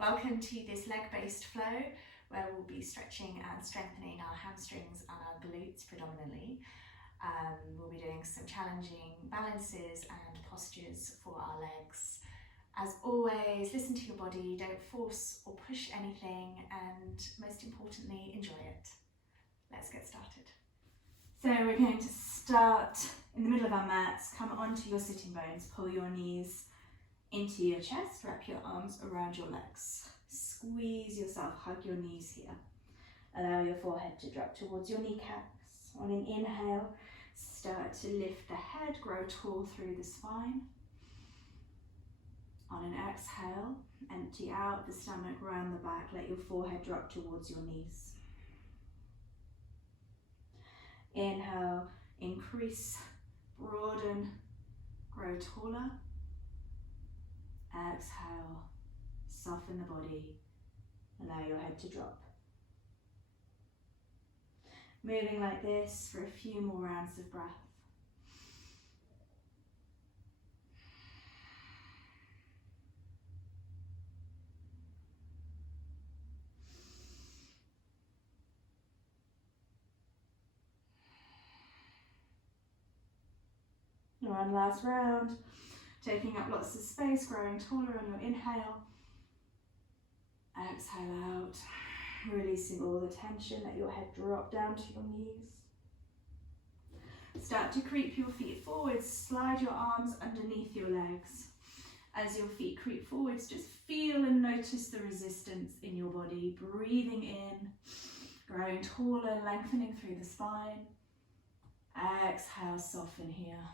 Welcome to this leg-based flow where we'll be stretching and strengthening our hamstrings and our glutes predominantly. We'll be doing some challenging balances and postures for our legs. As always, listen to your body, don't force or push anything, and most importantly, enjoy it. Let's get started. So we're going to start in the middle of our mats, come onto your sitting bones, pull your knees into your chest, wrap your arms around your legs. Squeeze yourself, hug your knees here. Allow your forehead to drop towards your kneecaps. On an inhale, start to lift the head, grow tall through the spine. On an exhale, empty out the stomach, round the back, let your forehead drop towards your knees. Inhale, increase, broaden, grow taller. Exhale, soften the body, allow your head to drop. Moving like this for a few more rounds of breath. One last round. Taking up lots of space, growing taller on your inhale. Exhale out, releasing all the tension, let your head drop down to your knees. Start to creep your feet forwards, slide your arms underneath your legs. As your feet creep forwards, just feel and notice the resistance in your body, breathing in, growing taller, lengthening through the spine. Exhale, soften here.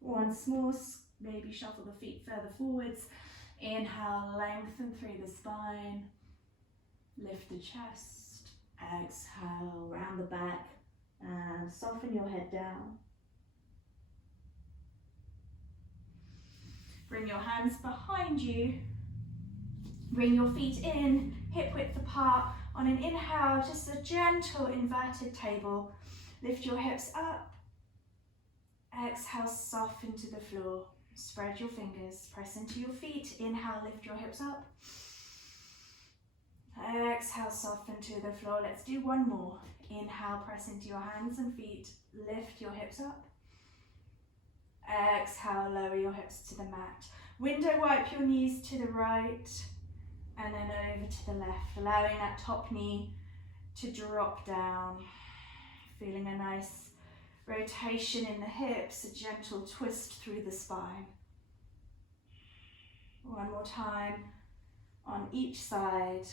Once more, maybe shuffle the feet further forwards. Inhale, lengthen through the spine. Lift the chest. Exhale, round the back and soften your head down. Bring your hands behind you. Bring your feet in, hip width apart. On an inhale, just a gentle inverted table. Lift your hips up. Exhale, soften to the floor. Spread your fingers, press into your feet. Inhale, lift your hips up. Exhale, soften to the floor. Let's do one more. Inhale, press into your hands and feet. Lift your hips up. Exhale, lower your hips to the mat. Window wipe your knees to the right and then over to the left, allowing that top knee to drop down. Feeling a nice rotation in the hips, a gentle twist through the spine. One more time on each side.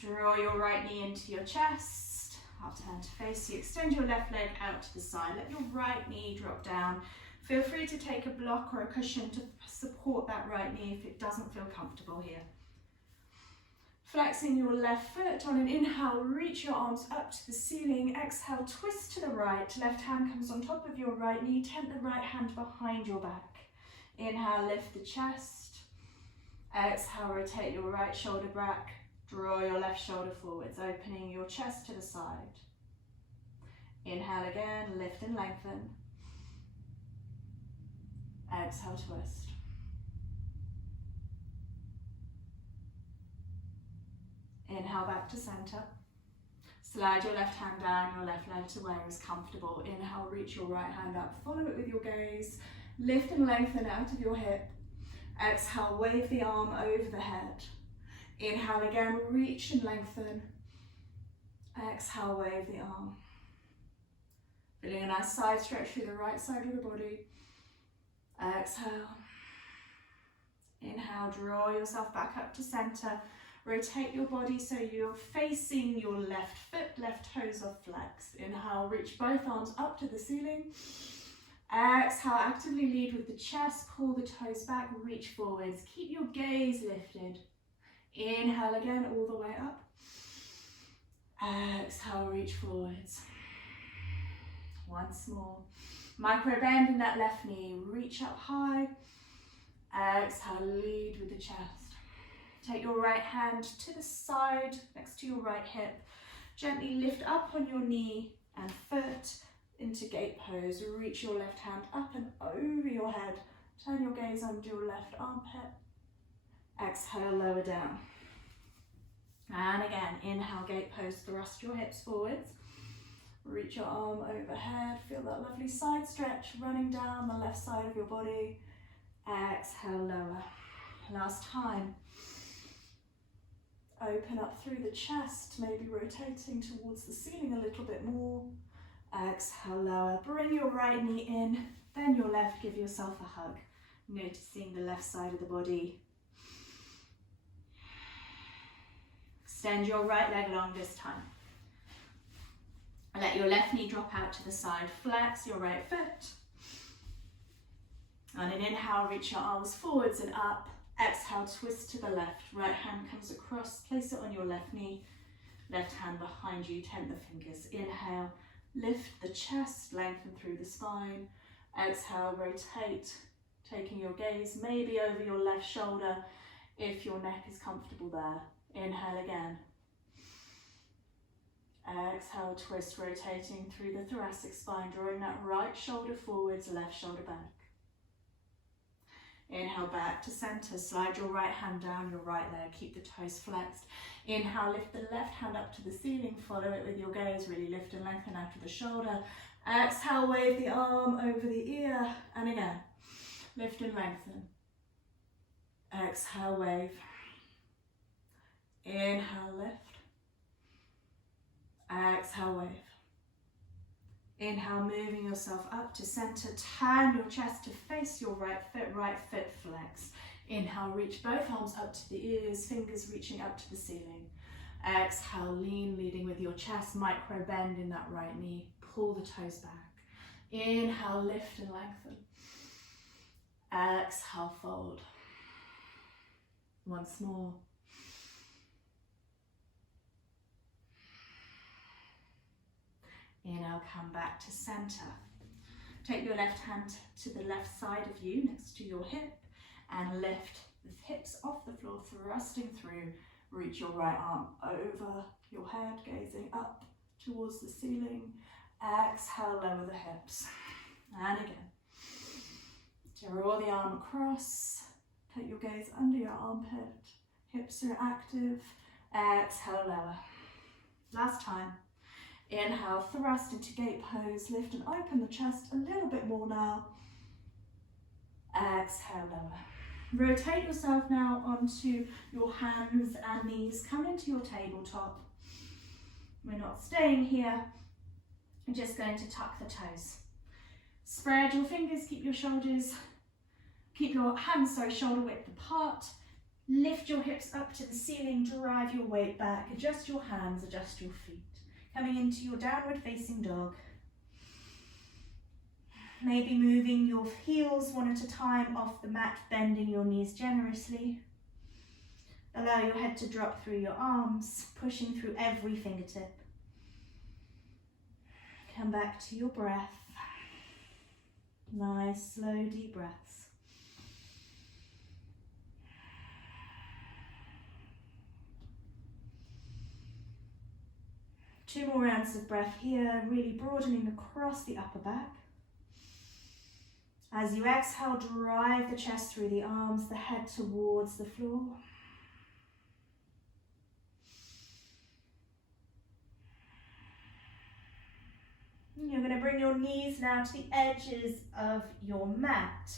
Draw your right knee into your chest. I'll turn to face you. Extend your left leg out to the side. Let your right knee drop down. Feel free to take a block or a cushion to support that right knee if it doesn't feel comfortable here. Flexing your left foot, on an inhale, reach your arms up to the ceiling. Exhale, twist to the right. Left hand comes on top of your right knee. Tent the right hand behind your back. Inhale, lift the chest. Exhale, rotate your right shoulder back. Draw your left shoulder forwards, opening your chest to the side. Inhale again, lift and lengthen. Exhale, twist. Inhale back to center. Slide your left hand down, your left leg to where is comfortable. Inhale, reach your right hand up. Follow it with your gaze. Lift and lengthen out of your hip. Exhale, wave the arm over the head. Inhale again, reach and lengthen. Exhale, wave the arm. Feeling a nice side stretch through the right side of the body. Exhale. Inhale, draw yourself back up to center. Rotate your body so you're facing your left foot, left toes are flexed. Inhale, reach both arms up to the ceiling. Exhale, actively lead with the chest, pull the toes back, reach forwards. Keep your gaze lifted. Inhale again, all the way up. Exhale, reach forwards. Once more. Micro bend in that left knee, reach up high. Exhale, lead with the chest. Take your right hand to the side, next to your right hip. Gently lift up on your knee and foot. into gate pose. Reach your left hand up and over your head. Turn your gaze under your left armpit. Exhale, lower down. And again, inhale, gate pose, thrust your hips forwards. Reach your arm overhead. Feel that lovely side stretch running down the left side of your body. Exhale, lower. Last time. Open up through the chest, maybe rotating towards the ceiling a little bit more. Exhale, lower. Bring your right knee in, then your left. Give yourself a hug. Noticing the left side of the body. Extend your right leg long this time. Let your left knee drop out to the side. Flex your right foot. On an inhale, reach your arms forwards and up. Exhale, twist to the left. Right hand comes across. Place it on your left knee. Left hand behind you. Tent the fingers. Inhale, lift the chest, lengthen through the spine. Exhale, rotate, taking your gaze maybe over your left shoulder if your neck is comfortable there. Inhale again. Exhale, twist, rotating through the thoracic spine, drawing that right shoulder forwards, left shoulder back. Inhale, back to center. Slide your right hand down your right leg. Keep the toes flexed. Inhale, lift the left hand up to the ceiling. Follow it with your gaze. Really lift and lengthen out of the shoulder. Exhale, wave the arm over the ear. And again, lift and lengthen. Exhale, wave. Inhale, lift. Exhale, wave. Inhale, moving yourself up to center. Turn your chest to face your right foot flex. Inhale, reach both arms up to the ears, fingers reaching up to the ceiling. Exhale, lean, leading with your chest, micro bend in that right knee. Pull the toes back. Inhale, lift and lengthen. Exhale, fold. Once more. Inhale, come back to center. Take your left hand to the left side of you, next to your hip, and lift the hips off the floor, thrusting through. Reach your right arm over your head, gazing up towards the ceiling. Exhale, lower the hips. And again. Draw the arm across. Take your gaze under your armpit. Hips are active. Exhale, lower. Last time. Inhale, thrust into gate pose, lift and open the chest a little bit more now. Exhale, lower. Rotate yourself now onto your hands and knees. Come into your tabletop. We're not staying here. We're just going to tuck the toes. Spread your fingers, keep your hands shoulder width apart. Lift your hips up to the ceiling, drive your weight back. Adjust your hands, adjust your feet. Coming into your downward facing dog. Maybe moving your heels one at a time off the mat, bending your knees generously. Allow your head to drop through your arms, pushing through every fingertip. Come back to your breath. Nice, slow, deep breaths. Two more rounds of breath here, really broadening across the upper back. As you exhale, drive the chest through the arms, the head towards the floor. You're going to bring your knees now to the edges of your mat.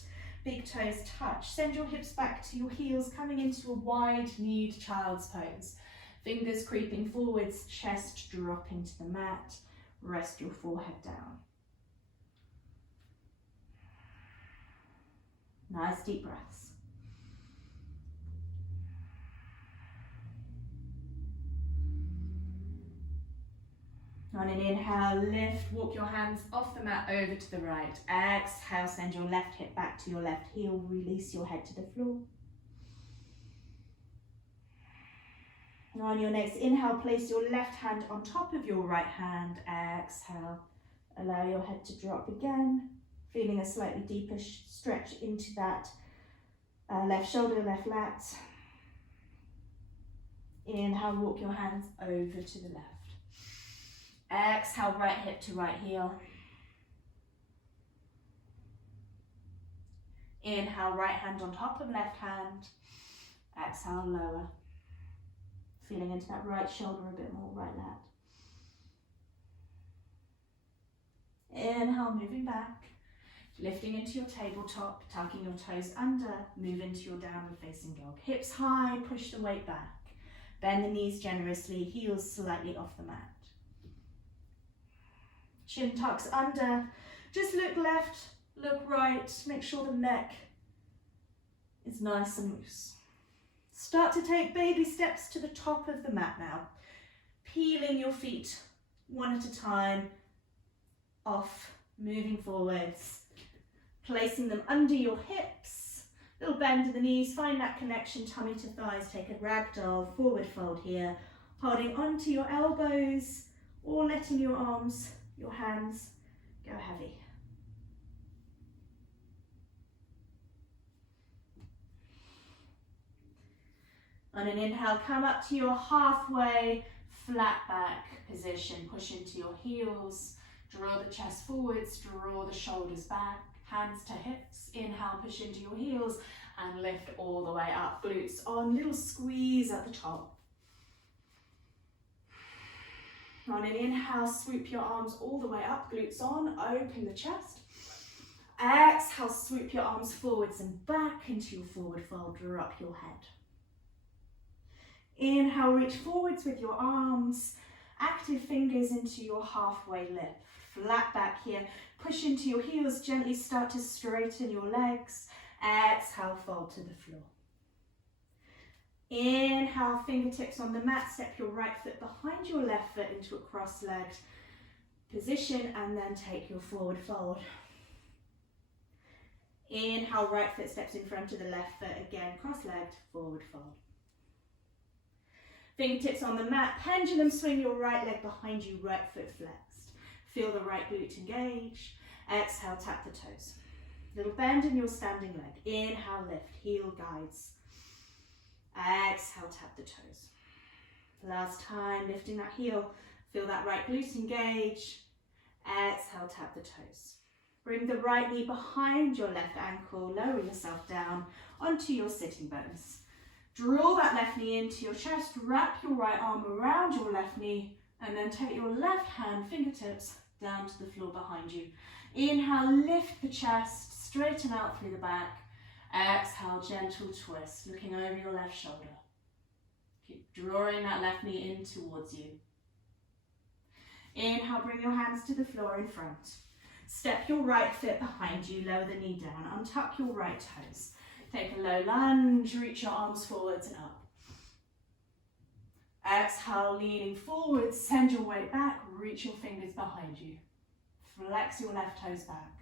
Big toes touch. Send your hips back to your heels, coming into a wide-kneed child's pose. Fingers creeping forwards, chest dropping to the mat. Rest your forehead down. Nice deep breaths. On an inhale, lift, walk your hands off the mat over to the right. Exhale, send your left hip back to your left heel. Release your head to the floor. On your next inhale, place your left hand on top of your right hand. Exhale, allow your head to drop again, feeling a slightly deeper stretch into that left shoulder, left lat. Inhale, walk your hands over to the left. Exhale, right hip to right heel. Inhale, right hand on top of left hand. Exhale, lower. Feeling into that right shoulder a bit more, right lat. Inhale, moving back. Lifting into your tabletop, tucking your toes under, move into your downward facing dog. Hips high, push the weight back. Bend the knees generously, heels slightly off the mat. Chin tucks under. Just look left, look right. Make sure the neck is nice and loose. Start to take baby steps to the top of the mat now. Peeling your feet one at a time off, moving forwards. Placing them under your hips. Little bend of the knees, find that connection, tummy to thighs. Take a ragdoll, forward fold here. Holding onto your elbows or letting your arms, your hands go heavy. On an inhale, come up to your halfway flat back position. Push into your heels. Draw the chest forwards, draw the shoulders back. Hands to hips, inhale, push into your heels and lift all the way up, glutes on, little squeeze at the top. On an inhale, swoop your arms all the way up, glutes on, open the chest. Exhale, swoop your arms forwards and back into your forward fold, draw up your head. Inhale, reach forwards with your arms, active fingers into your halfway lift. Flat back here, push into your heels, gently start to straighten your legs. Exhale, fold to the floor. Inhale, fingertips on the mat, step your right foot behind your left foot into a cross-legged position and then take your forward fold. Inhale, right foot steps in front of the left foot, again, cross-legged, forward fold. Fingertips on the mat, pendulum swing your right leg behind you, right foot flexed. Feel the right glute engage. Exhale, tap the toes. Little bend in your standing leg. Inhale, lift, heel guides. Exhale, tap the toes. Last time, lifting that heel. Feel that right glute engage. Exhale, tap the toes. Bring the right knee behind your left ankle. Lower yourself down onto your sitting bones. Draw that left knee into your chest. Wrap your right arm around your left knee. And then take your left hand, fingertips, down to the floor behind you. Inhale, lift the chest, straighten out through the back. Exhale, gentle twist, looking over your left shoulder. Keep drawing that left knee in towards you. Inhale, bring your hands to the floor in front. Step your right foot behind you, lower the knee down, untuck your right toes. Take a low lunge, reach your arms forwards and up. Exhale, leaning forward, send your weight back, reach your fingers behind you. Flex your left toes back.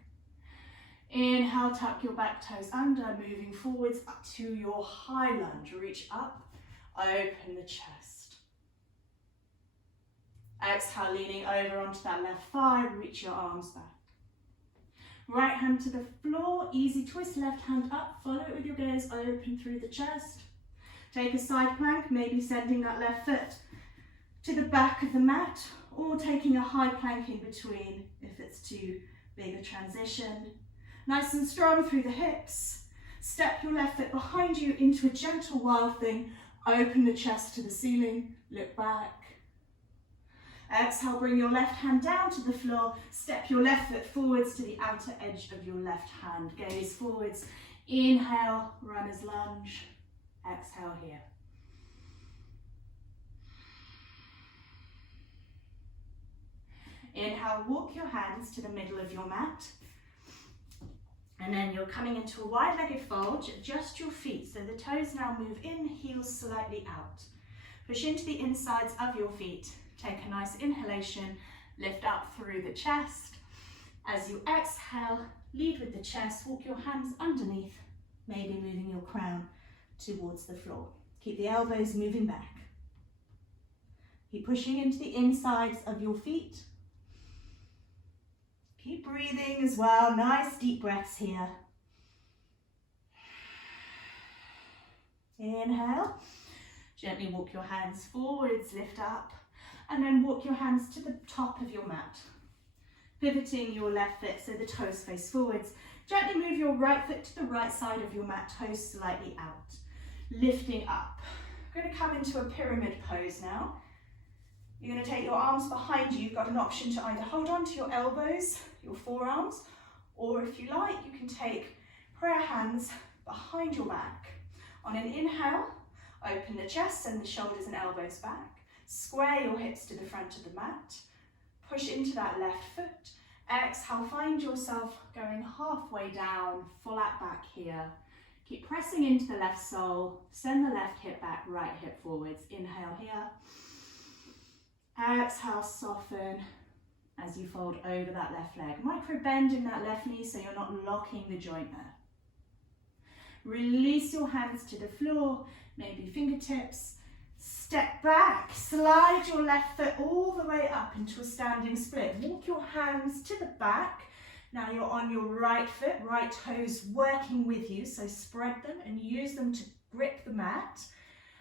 Inhale, tuck your back toes under, moving forwards up to your high lunge. Reach up, open the chest. Exhale, leaning over onto that left thigh, reach your arms back. Right hand to the floor, easy twist, left hand up, follow it with your gaze, open through the chest. Take a side plank, maybe sending that left foot to the back of the mat or taking a high plank in between if it's too big a transition. Nice and strong through the hips. Step your left foot behind you into a gentle wild thing. Open the chest to the ceiling, look back. Exhale, bring your left hand down to the floor. Step your left foot forwards to the outer edge of your left hand. Gaze forwards. Inhale, runner's lunge. Exhale here. Inhale, walk your hands to the middle of your mat. And then you're coming into a wide-legged fold. Adjust your feet so the toes now move in, heels slightly out. Push into the insides of your feet. Take a nice inhalation, lift up through the chest. As you exhale, lead with the chest, walk your hands underneath, maybe moving your crown towards the floor. Keep the elbows moving back. Keep pushing into the insides of your feet. Keep breathing as well. Nice deep breaths here. Inhale. Gently walk your hands forwards, lift up, and then walk your hands to the top of your mat. Pivoting your left foot so the toes face forwards. Gently move your right foot to the right side of your mat, toes slightly out. Lifting up. We're going to come into a pyramid pose now. You're going to take your arms behind you. You've got an option to either hold on to your elbows, your forearms, or if you like, you can take prayer hands behind your back. On an inhale, open the chest, send the shoulders and elbows back. Square your hips to the front of the mat. Push into that left foot. Exhale, find yourself going halfway down, flat back here. Keep pressing into the left sole. Send the left hip back, right hip forwards. Inhale here. Exhale, soften as you fold over that left leg. Micro bend in that left knee so you're not locking the joint there. Release your hands to the floor, maybe fingertips. Step back, slide your left foot all the way up into a standing split. Walk your hands to the back. Now you're on your right foot, right toes working with you, so spread them and use them to grip the mat.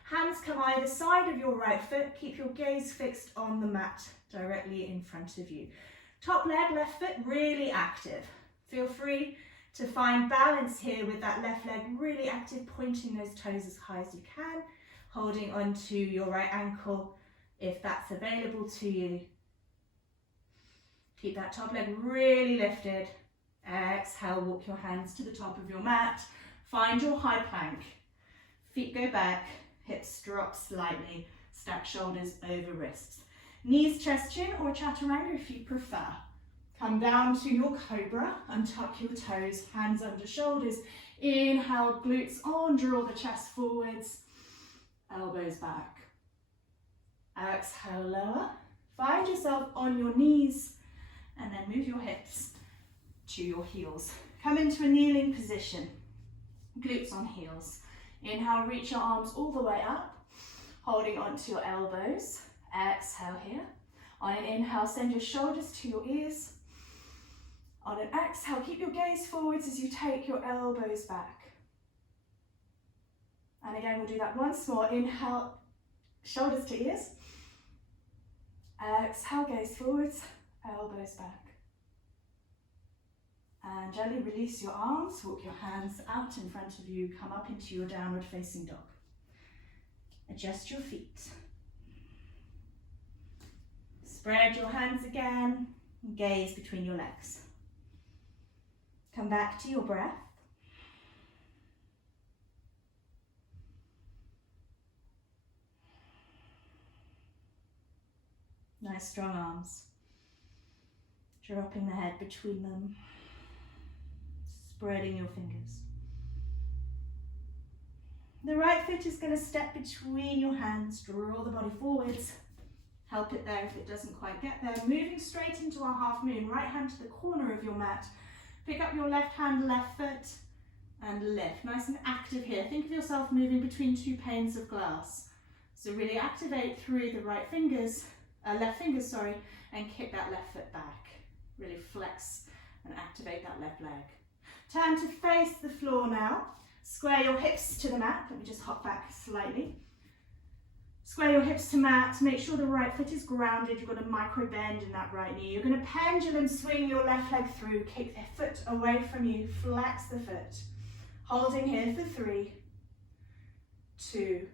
Hands come either side of your right foot. Keep your gaze fixed on the mat directly in front of you. Top leg, left foot, really active. Feel free to find balance here with that left leg really active, pointing those toes as high as you can, holding onto your right ankle if that's available to you. Keep that top leg really lifted. Exhale, walk your hands to the top of your mat. Find your high plank. Feet go back, hips drop slightly, stack shoulders over wrists. Knees, chest, chin, or chaturanga if you prefer. Come down to your cobra, untuck your toes, hands under shoulders. Inhale, glutes on, draw the chest forwards, elbows back. Exhale, lower. Find yourself on your knees and then move your hips to your heels. Come into a kneeling position, glutes on heels. Inhale, reach your arms all the way up, holding onto your elbows. Exhale here. On an inhale, send your shoulders to your ears. On an exhale, keep your gaze forwards as you take your elbows back. And again, we'll do that once more. Inhale, shoulders to ears. Exhale, gaze forwards, elbows back. And gently release your arms, walk your hands out in front of you, come up into your downward facing dog. Adjust your feet. Spread your hands again, and gaze between your legs. Come back to your breath. Nice strong arms. Dropping the head between them. Spreading your fingers. The right foot is going to step between your hands. Draw the body forwards. Help it there if it doesn't quite get there. Moving straight into our half moon. Right hand to the corner of your mat. Pick up your left hand, left foot, and lift. Nice and active here. Think of yourself moving between two panes of glass. So really activate through the left fingers, and kick that left foot back. Really flex and activate that left leg. Turn to face the floor now. Square your hips to the mat. Let me just hop back slightly. Square your hips to mat. Make sure the right foot is grounded. You've got a micro bend in that right knee. You're going to pendulum swing your left leg through. Kick the foot away from you. Flex the foot. Holding here for 3, 2,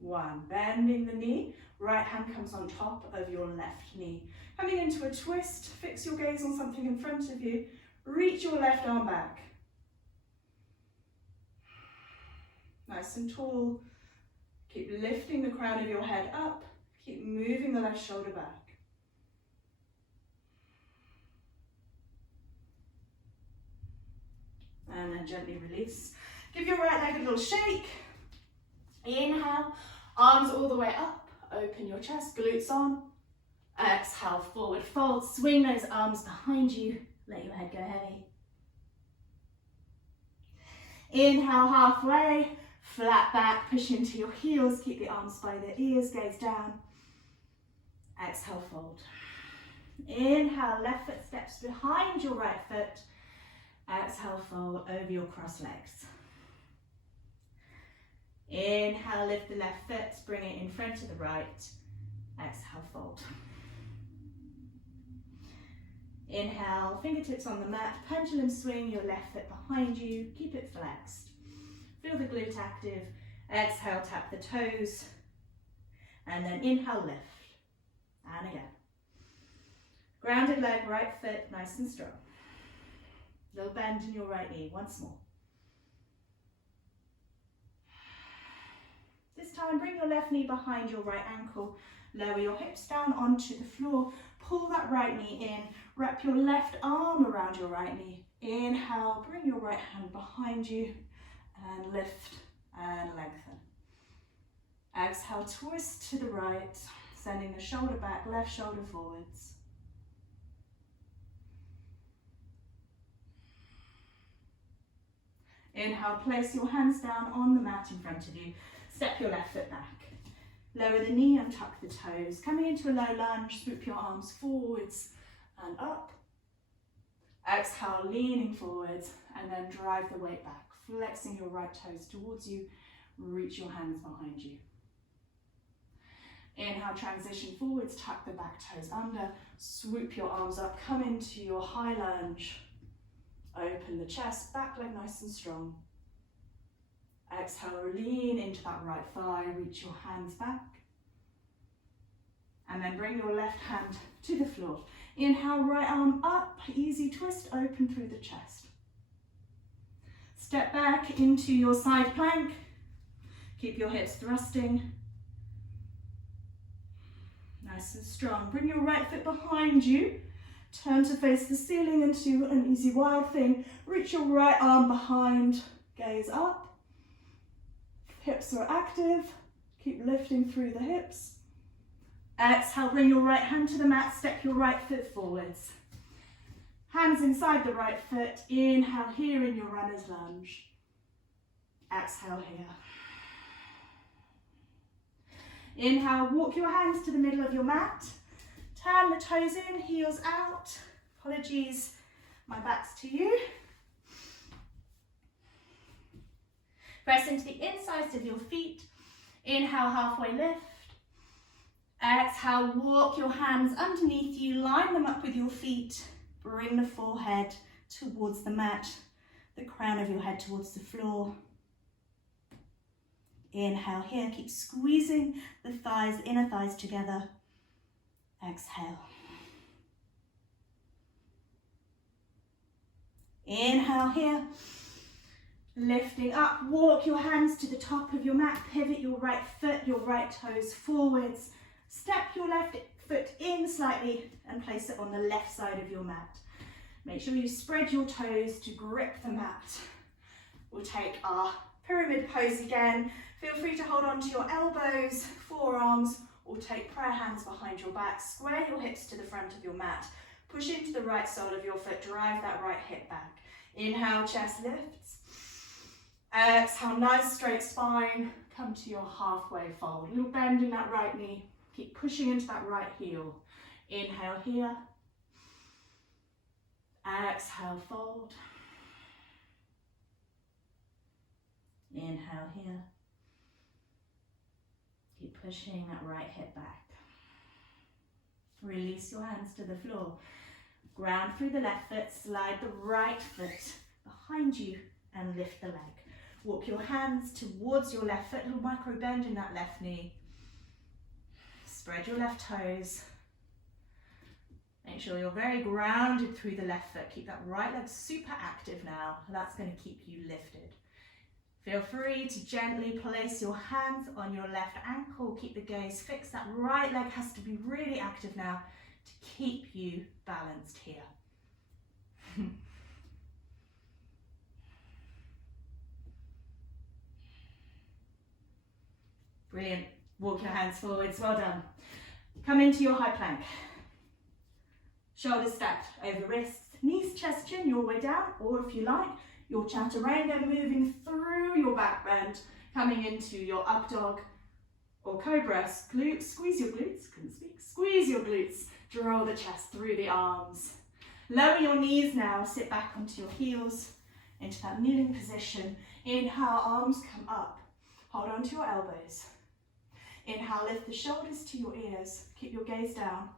1. Bending the knee. Right hand comes on top of your left knee. Coming into a twist. Fix your gaze on something in front of you. Reach your left arm back. Nice and tall. Keep lifting the crown of your head up. Keep moving the left shoulder back. And then gently release. Give your right leg a little shake. Inhale, arms all the way up. Open your chest, glutes on. Exhale, forward fold. Swing those arms behind you. Let your head go heavy. Inhale, halfway. Flat back, push into your heels, keep the arms by the ears, gaze down. Exhale, fold. Inhale, left foot steps behind your right foot. Exhale, fold over your cross legs. Inhale, lift the left foot, bring it in front of the right. Exhale, fold. Inhale, fingertips on the mat, pendulum swing your left foot behind you, keep it flexed. Feel the glute active. Exhale, tap the toes. And then inhale, lift. And again. Grounded leg, right foot, nice and strong. Little bend in your right knee, once more. This time, bring your left knee behind your right ankle. Lower your hips down onto the floor. Pull that right knee in. Wrap your left arm around your right knee. Inhale, bring your right hand behind you and lift and lengthen. Exhale, twist to the right, sending the shoulder back, left shoulder forwards. Inhale, place your hands down on the mat in front of you. Step your left foot back. Lower the knee and tuck the toes. Coming into a low lunge, swoop your arms forwards and up. Exhale, leaning forwards, and then drive the weight back, flexing your right toes towards you. Reach your hands behind you. Inhale, transition forwards, tuck the back toes under, swoop your arms up, come into your high lunge. Open the chest, back leg nice and strong. Exhale, lean into that right thigh, reach your hands back. And then bring your left hand to the floor. Inhale, right arm up, easy twist, open through the chest. Step back into your side plank. Keep your hips thrusting. Nice and strong. Bring your right foot behind you. Turn to face the ceiling into an easy wild thing. Reach your right arm behind, gaze up. Hips are active. Keep lifting through the hips. Exhale, bring your right hand to the mat, step your right foot forwards. Hands inside the right foot. Inhale here in your runner's lunge. Exhale here. Inhale, walk your hands to the middle of your mat. Turn the toes in, heels out. Apologies, my back's to you. Press into the insides of your feet. Inhale, halfway lift. Exhale, walk your hands underneath you, line them up with your feet. Bring the forehead towards the mat, the crown of your head towards the floor. Inhale here, keep squeezing the thighs, the inner thighs together. Exhale. Inhale here. Lifting up, walk your hands to the top of your mat, pivot your right foot, your right toes forwards. Step your left foot in slightly and place it on the left side of your mat. Make sure you spread your toes to grip the mat. We'll take our pyramid pose again. Feel free to hold on to your elbows, forearms, or take prayer hands behind your back. Square your hips to the front of your mat. Push into the right sole of your foot, drive that right hip back. Inhale, chest lifts. Exhale, nice straight spine. Come to your halfway fold. Little bend in that right knee. Keep pushing into that right heel. Inhale here. Exhale, fold. Inhale here. Keep pushing that right hip back. Release your hands to the floor. Ground through the left foot, slide the right foot behind you and lift the leg. Walk your hands towards your left foot, little micro bend in that left knee. Spread your left toes. Make sure you're very grounded through the left foot. Keep that right leg super active now. That's going to keep you lifted. Feel free to gently place your hands on your left ankle. Keep the gaze fixed. That right leg has to be really active now to keep you balanced here. Brilliant. Walk your hands forwards. Well done. Come into your high plank. Shoulders stacked over wrists, knees, chest, chin, your way down, or if you like, your chaturanga, moving through your back bend, coming into your up dog or cobra. Glutes, squeeze your glutes, couldn't speak, squeeze your glutes, draw the chest through the arms. Lower your knees now, sit back onto your heels, into that kneeling position. Inhale, arms come up, hold on to your elbows. Inhale, lift the shoulders to your ears, keep your gaze down.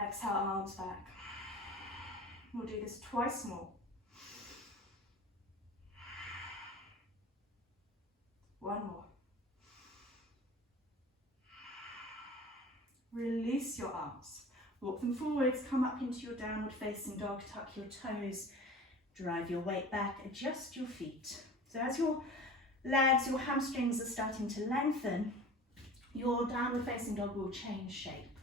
Exhale, arms back. We'll do this twice more. One more. Release your arms. Walk them forwards, come up into your downward facing dog, tuck your toes, drive your weight back, adjust your feet. So as your legs, your hamstrings are starting to lengthen, your downward facing dog will change shape.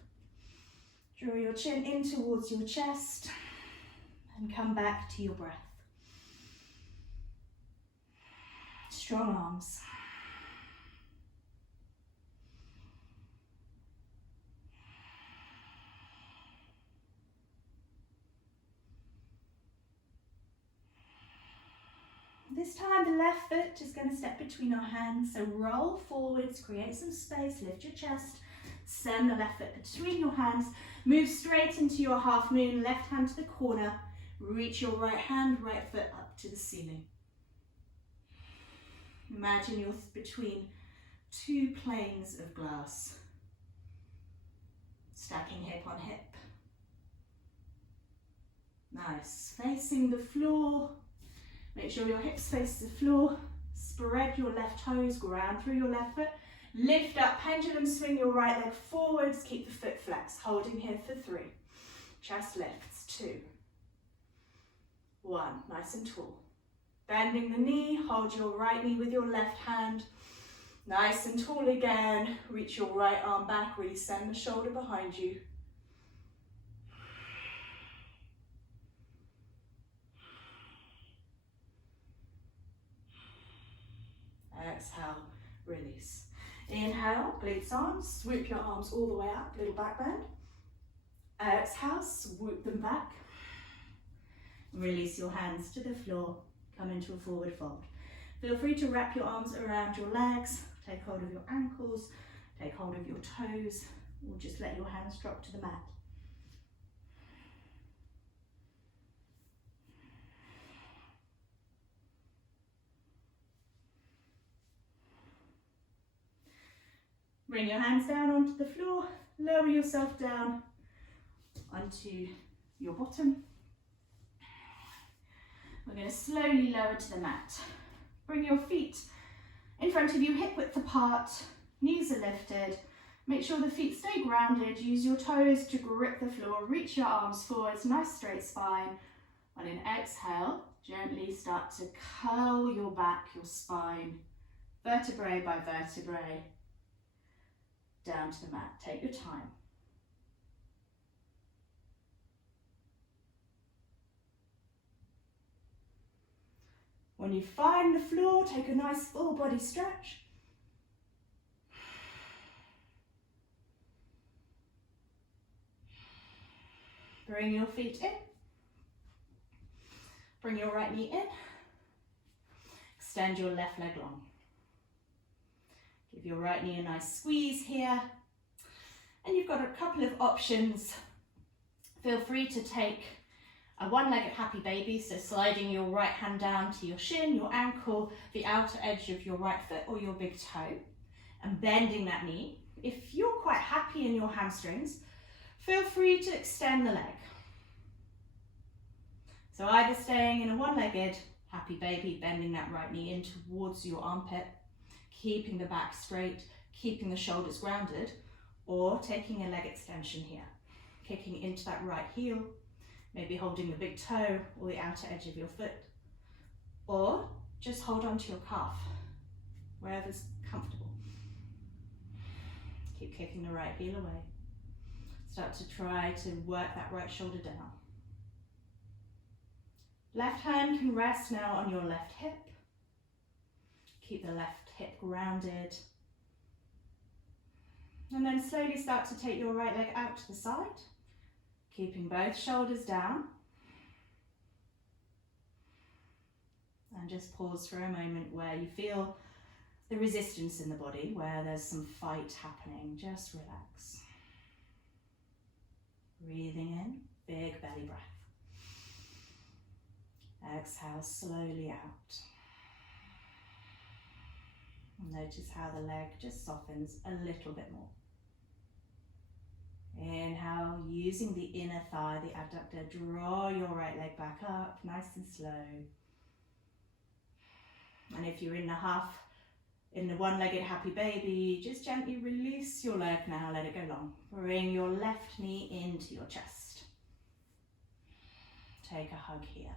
Draw your chin in towards your chest and come back to your breath. Strong arms. This time the left foot is going to step between our hands, so roll forwards, create some space, lift your chest, send the left foot between your hands, move straight into your half moon, left hand to the corner, reach your right hand, right foot up to the ceiling. Imagine you're between two planes of glass, stacking hip on hip. Nice, facing the floor. Make sure your hips face the floor, spread your left toes, ground through your left foot, lift up, pendulum swing your right leg forwards, keep the foot flexed, holding here for 3. Chest lifts, 2, 1, nice and tall. Bending the knee, hold your right knee with your left hand, nice and tall again, reach your right arm back, really send the shoulder behind you. Exhale, release. Inhale, glutes arms, swoop your arms all the way up, little back bend. Exhale, swoop them back. Release your hands to the floor, come into a forward fold. Feel free to wrap your arms around your legs, take hold of your ankles, take hold of your toes, or just let your hands drop to the mat. Bring your hands down onto the floor, lower yourself down onto your bottom. We're going to slowly lower to the mat. Bring your feet in front of you, hip width apart, knees are lifted. Make sure the feet stay grounded, use your toes to grip the floor, reach your arms forwards, nice straight spine. On an exhale, gently start to curl your back, your spine, vertebrae by vertebrae, down to the mat. Take your time. When you find the floor, take a nice full body stretch. Bring your feet in. Bring your right knee in. Extend your left leg long. Give your right knee a nice squeeze here. And you've got a couple of options. Feel free to take a one-legged happy baby, so sliding your right hand down to your shin, your ankle, the outer edge of your right foot or your big toe, and bending that knee. If you're quite happy in your hamstrings, feel free to extend the leg. So either staying in a one-legged happy baby, bending that right knee in towards your armpit, keeping the back straight, keeping the shoulders grounded, or taking a leg extension here, kicking into that right heel, maybe holding the big toe or the outer edge of your foot, or just hold on to your calf, wherever's comfortable. Keep kicking the right heel away. Start to try to work that right shoulder down. Left hand can rest now on your left hip. Keep the left hip grounded. And then slowly start to take your right leg out to the side, keeping both shoulders down. And just pause for a moment where you feel the resistance in the body, where there's some fight happening. Just relax. Breathing in, big belly breath. Exhale slowly out. Notice how the leg just softens a little bit more. Inhale, using the inner thigh, the abductor, draw your right leg back up, nice and slow. And if you're in the one-legged happy baby, just gently release your leg now, let it go long. Bring your left knee into your chest. Take a hug here.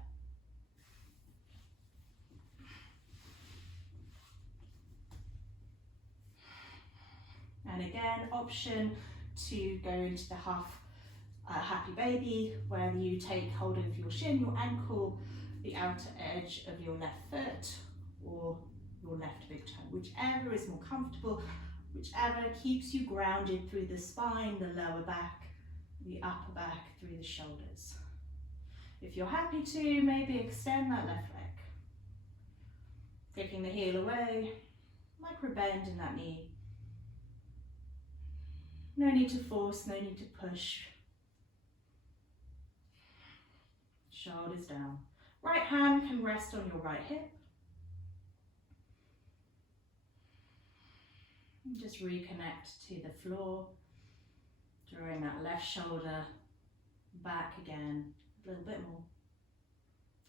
And again, option to go into the happy baby, where you take hold of your shin, your ankle, the outer edge of your left foot, or your left big toe, whichever is more comfortable, whichever keeps you grounded through the spine, the lower back, the upper back, through the shoulders. If you're happy to, maybe extend that left leg. Kicking the heel away, micro bend in that knee. No need to force, no need to push. Shoulders down. Right hand can rest on your right hip. And just reconnect to the floor, drawing that left shoulder back again, a little bit more.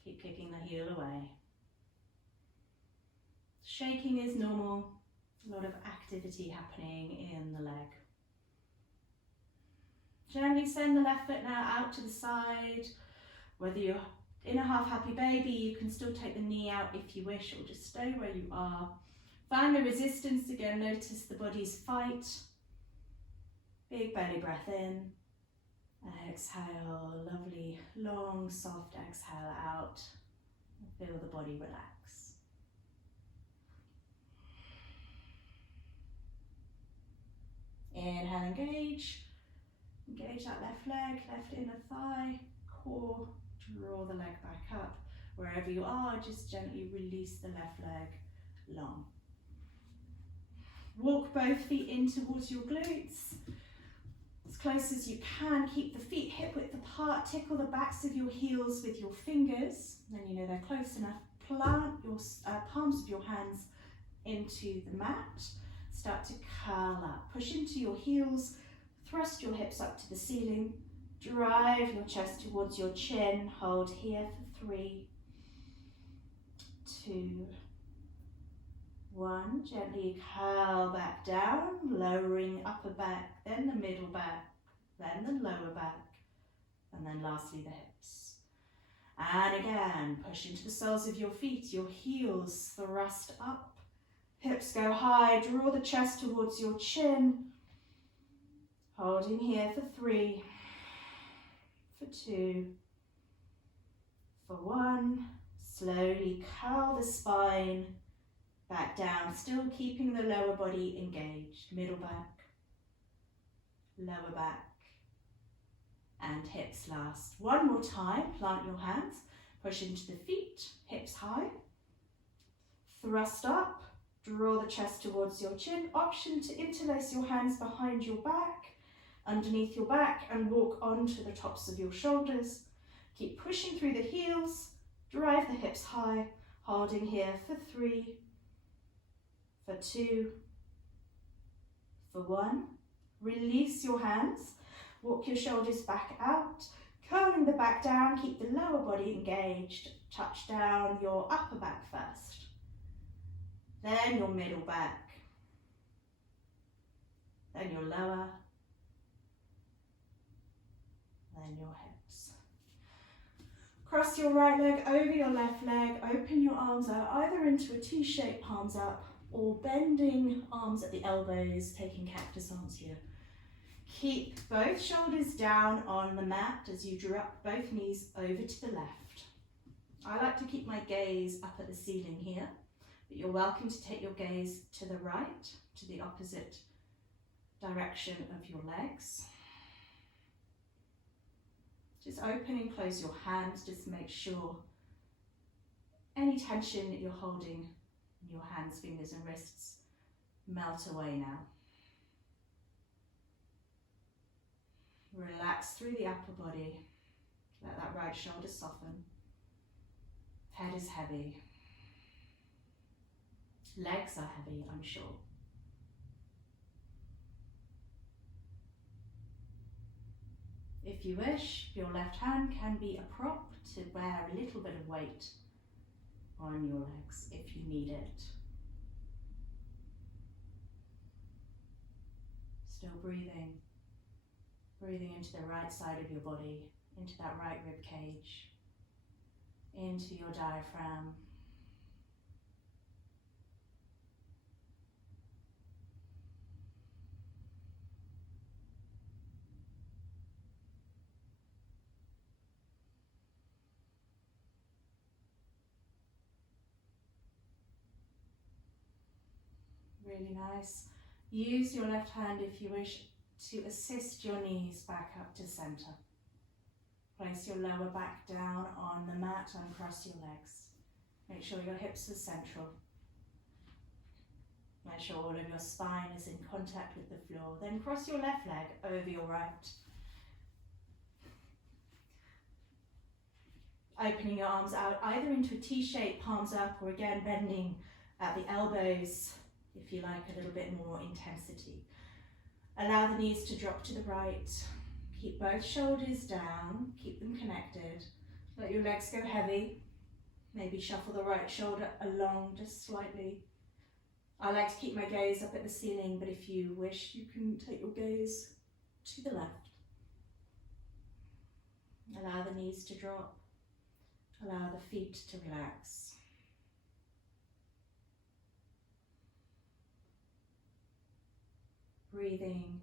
Keep kicking the heel away. Shaking is normal, a lot of activity happening in the leg. Gently send the left foot now out to the side. Whether you're in a half happy baby, you can still take the knee out if you wish, or just stay where you are. Find the resistance again, notice the body's fight. Big belly breath in. Exhale, lovely, long, soft exhale out. Feel the body relax. Inhale, engage. Engage that left leg, left inner thigh, core. Draw the leg back up. Wherever you are, just gently release the left leg long. Walk both feet in towards your glutes. As close as you can, keep the feet hip width apart. Tickle the backs of your heels with your fingers. Then you know they're close enough. Plant your palms of your hands into the mat. Start to curl up. Push into your heels. Thrust your hips up to the ceiling. Drive your chest towards your chin. Hold here for 3, 2, 1. Gently curl back down, lowering upper back, then the middle back, then the lower back, and then lastly the hips. And again, push into the soles of your feet, your heels thrust up, hips go high, draw the chest towards your chin. Holding here for 3, for 2, for 1. Slowly curl the spine back down, still keeping the lower body engaged. Middle back, lower back, and hips last. One more time, plant your hands, push into the feet, hips high, thrust up, draw the chest towards your chin. Option to interlace your hands behind your back, underneath your back, and walk onto the tops of your shoulders. Keep pushing through the heels, drive the hips high, holding here for 3, for 2, for 1. Release your hands, walk your shoulders back out, curling the back down, keep the lower body engaged. Touch down your upper back first, then your middle back, then your lower, then your hips. Cross your right leg over your left leg, open your arms out either into a T-shape, palms up, or bending arms at the elbows, taking cactus arms here. Keep both shoulders down on the mat as you drop both knees over to the left. I like to keep my gaze up at the ceiling here, but you're welcome to take your gaze to the right, to the opposite direction of your legs. Just open and close your hands, just make sure any tension that you're holding in your hands, fingers and wrists melt away now. Relax through the upper body, let that right shoulder soften. Head is heavy, legs are heavy, I'm sure. If you wish, your left hand can be a prop to bear a little bit of weight on your legs if you need it. Still breathing. Breathing into the right side of your body, into that right rib cage, into your diaphragm. Really nice. Use your left hand if you wish to assist your knees back up to center. Place your lower back down on the mat and cross your legs. Make sure your hips are central. Make sure all of your spine is in contact with the floor. Then cross your left leg over your right. Opening your arms out either into a T-shape, palms up, or again bending at the elbows if you like a little bit more intensity. Allow the knees to drop to the right. Keep both shoulders down, keep them connected. Let your legs go heavy. Maybe shuffle the right shoulder along just slightly. I like to keep my gaze up at the ceiling, but if you wish, you can take your gaze to the left. Allow the knees to drop. Allow the feet to relax. Breathing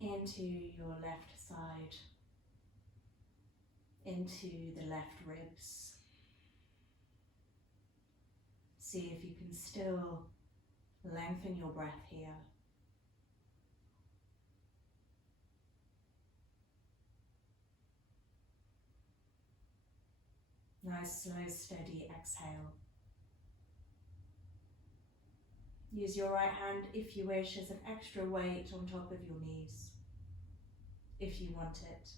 into your left side, into the left ribs. See if you can still lengthen your breath here. Nice, slow, steady exhale. Use your right hand, if you wish, as an extra weight on top of your knees, if you want it.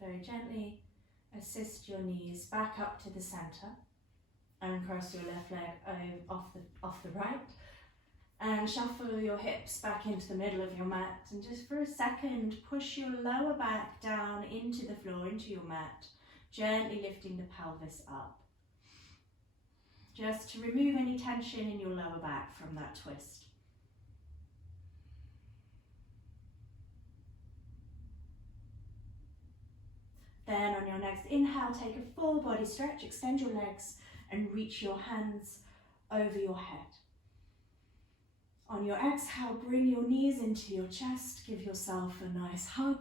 Very gently assist your knees back up to the center and cross your left leg off the right. And shuffle your hips back into the middle of your mat, and just for a second push your lower back down into the floor, into your mat, gently lifting the pelvis up. Just to remove any tension in your lower back from that twist. Then on your next inhale, take a full body stretch, extend your legs and reach your hands over your head. On your exhale, bring your knees into your chest, give yourself a nice hug.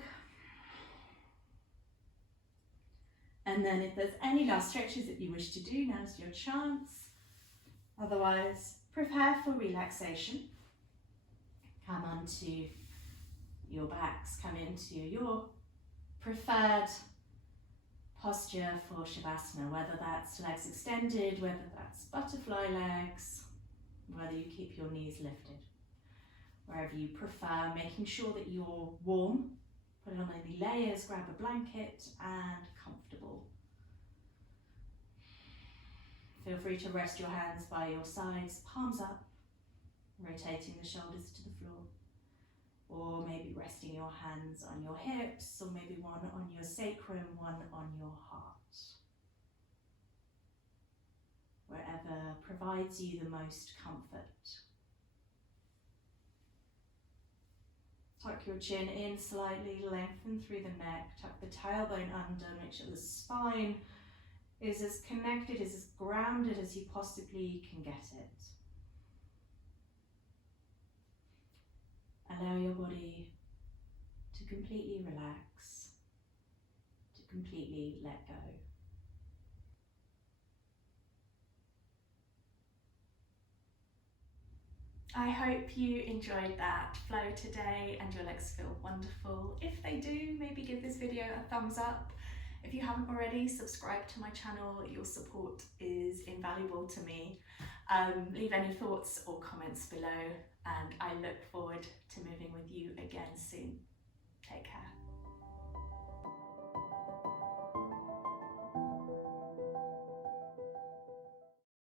And then if there's any last stretches that you wish to do, now's your chance. Otherwise, prepare for relaxation. Come onto your backs, come into your preferred posture for Shavasana, whether that's legs extended, whether that's butterfly legs, whether you keep your knees lifted, wherever you prefer, making sure that you're warm, put on any layers, grab a blanket, and comfortable. Feel free to rest your hands by your sides, palms up, rotating the shoulders to the floor, or maybe resting your hands on your hips, or maybe one on your sacrum, one on your heart. Wherever provides you the most comfort. Tuck your chin in slightly, lengthen through the neck, tuck the tailbone under, make sure the spine is as connected, as grounded as you possibly can get it. Allow your body to completely relax, to completely let go. I hope you enjoyed that flow today and your legs feel wonderful. If they do, maybe give this video a thumbs up. If you haven't already, subscribe to my channel. Your support is invaluable to me. Leave any thoughts or comments below, and I look forward to moving with you again soon.